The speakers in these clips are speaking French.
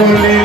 Yes,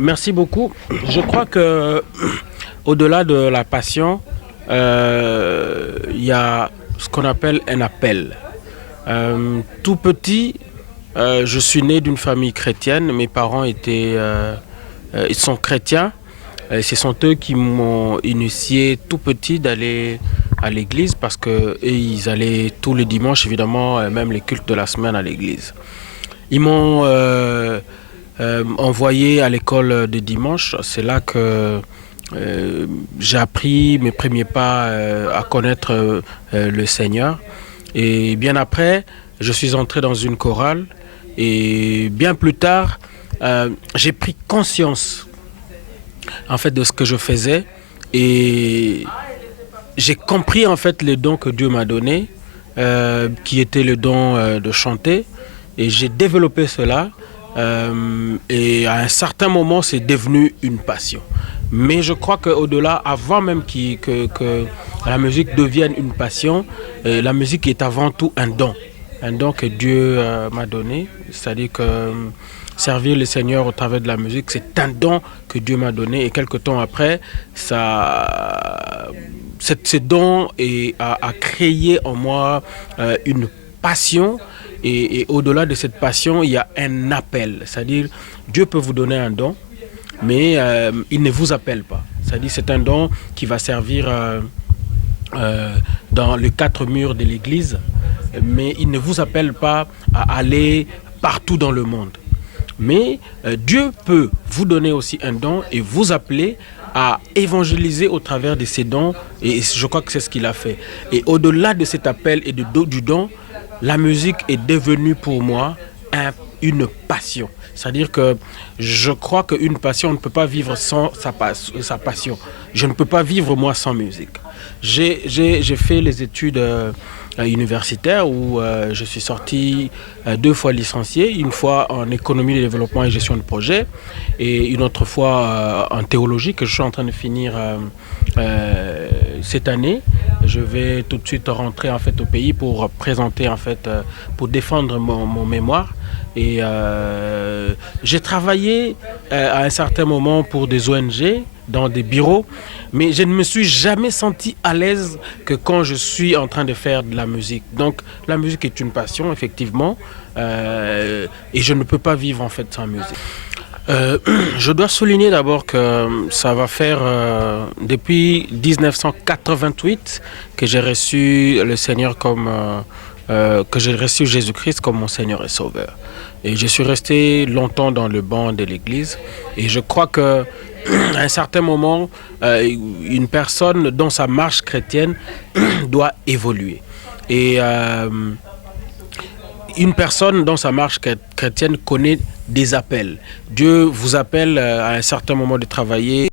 Merci beaucoup. Je crois que au-delà de la passion, il y a ce qu'on appelle un appel. Tout petit, je suis né d'une famille chrétienne. Mes parents ils sont chrétiens. Et ce sont eux qui m'ont initié tout petit d'aller à l'église parce que ils allaient tous les dimanches, évidemment, même les cultes de la semaine à l'église. Ils m'ont envoyé à l'école de dimanche. C'est là que j'ai appris mes premiers pas à connaître le Seigneur. Et bien après, je suis entré dans une chorale. Et bien plus tard, j'ai pris conscience en fait de ce que je faisais. Et j'ai compris en fait les dons que Dieu m'a donnés, qui était le don de chanter. Et j'ai développé cela. Et à un certain moment, c'est devenu une passion. Mais je crois qu'au-delà, avant même que la musique devienne une passion, la musique est avant tout un don que Dieu m'a donné. C'est-à-dire que servir le Seigneur au travers de la musique, c'est un don que Dieu m'a donné. Et quelque temps après, ce don a créé en moi une passion. Et au-delà de cette passion, il y a un appel. C'est-à-dire, Dieu peut vous donner un don, mais il ne vous appelle pas. C'est-à-dire, c'est un don qui va servir dans les quatre murs de l'Église, mais il ne vous appelle pas à aller partout dans le monde. Mais Dieu peut vous donner aussi un don et vous appeler à évangéliser au travers de ces dons. Et je crois que c'est ce qu'il a fait. Et au-delà de cet appel et du don, la musique est devenue pour moi une passion. C'est-à-dire que je crois qu'une passion, on ne peut pas vivre sans sa passion. Je ne peux pas vivre moi sans musique. J'ai fait les études universitaires où je suis sorti 2 fois licencié, une fois en économie de développement et gestion de projet et une autre fois en théologie que je suis en train de finir cette année. Je vais tout de suite rentrer en fait au pays pour présenter en fait pour défendre mon mémoire. Et j'ai travaillé à un certain moment pour des ONG, dans des bureaux, mais je ne me suis jamais senti à l'aise que quand je suis en train de faire de la musique. Donc la musique est une passion, effectivement, et je ne peux pas vivre en fait sans musique. Je dois souligner d'abord que ça va faire depuis 1988 que j'ai reçu le Seigneur comme que j'ai reçu Jésus-Christ comme mon Seigneur et Sauveur. Et je suis resté longtemps dans le banc de l'Église et je crois que à un certain moment, une personne dans sa marche chrétienne doit évoluer. Et une personne dans sa marche chrétienne connaît des appels. Dieu vous appelle à un certain moment de travailler.